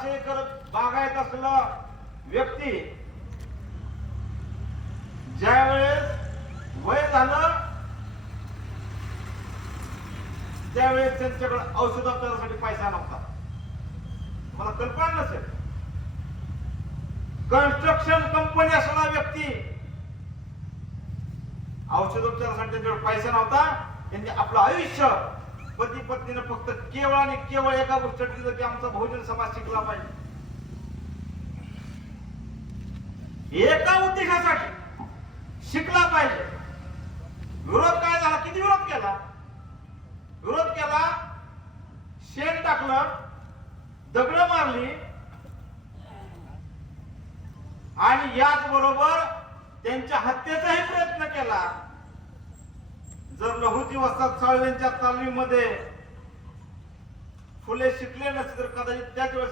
असे करत बागायत असलेला व्यक्ती ज्या वेळेस वय झालं त्यावेळेस त्यांच्याकडे औषधोपचारासाठी पैसा नव्हता. मला कल्पना नसेल. कन्स्ट्रक्शन कंपनी असलेला व्यक्ती औषधोपचारासाठी त्यांच्याकडे पैसा नव्हता. त्यांनी आपलं आयुष्य पती पत्नीने फक्त केवळ आणि केवळ एका गोष्टीसाठी दिलं की आमचा बहुजन समाज शिकला पाहिजे. एका उद्देशासाठी शिकला पाहिजे. विरोध काय झाला? किती विरोध केला? विरोध केला, शेण टाकलं, दगड मारली आणि याच बरोबर त्यांच्या हत्येचाही प्रयत्न केला. जर लहुजी वस्ताद साळवेंच्या तालमीमध्ये फुले शिकले नसते तर कदाचित त्याच वेळेस